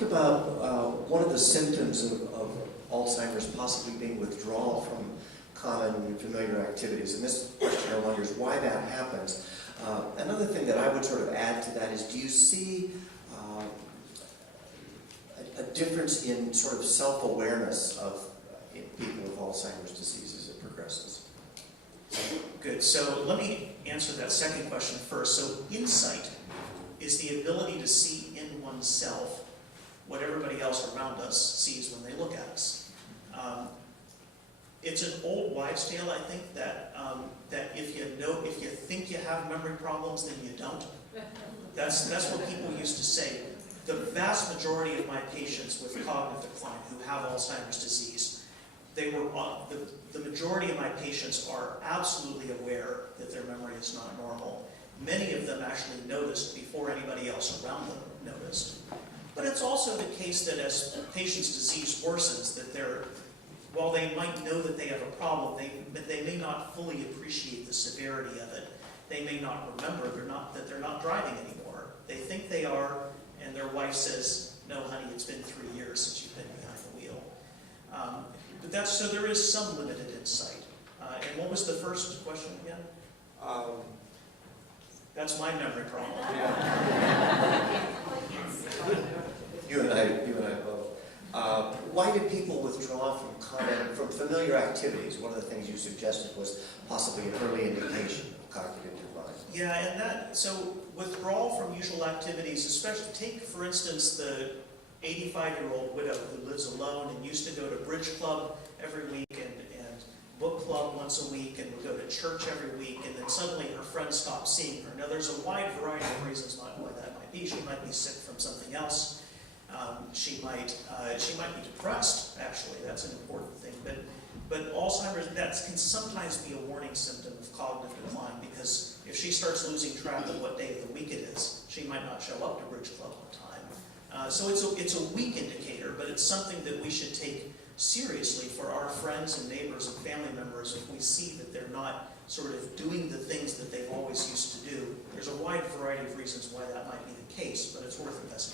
talked about one of the symptoms of Alzheimer's possibly being withdrawal from common and familiar activities, and this questioner wonders why that happens. Another thing that I would sort of add to that is, do you see a difference in sort of self-awareness of in people with Alzheimer's disease as it progresses? Good. So let me answer that second question first. So insight is the ability to see in oneself what everybody else around us sees when they look at us. It's an old wives' tale, I think, that that if you think you have memory problems, then you don't. That's what people used to say. The vast majority of my patients with cognitive decline who have Alzheimer's disease, the majority of my patients are absolutely aware that their memory is not normal. Many of them actually noticed before anybody else around them noticed. But it's also the case that as a patient's disease worsens, that while they might know that they have a problem, they may not fully appreciate the severity of it. They may not remember that they're not driving anymore. They think they are, and their wife says, "No, honey, it's been 3 years since you've been behind the wheel." So there is some limited insight. And what was the first question again? That's my memory problem. Yeah. You and I both. Why did people withdraw from familiar activities? One of the things you suggested was possibly an early indication of cognitive decline. Yeah, and so withdrawal from usual activities, especially take, for instance, the 85-year-old widow who lives alone and used to go to bridge club every week and book club once a week and would go to church every week, and then suddenly her friends stopped seeing her. Now, there's a wide variety of reasons why that might be. She might be sick from something else. She might be depressed, actually. That's an important thing. But Alzheimer's, that can sometimes be a warning symptom of cognitive decline, because if she starts losing track of what day of the week it is, she might not show up to bridge club on time. So it's a weak indicator, but it's something that we should take seriously for our friends and neighbors and family members if we see that they're not sort of doing the things that they've always used to do. There's a wide variety of reasons why that might be the case, but it's worth investigating.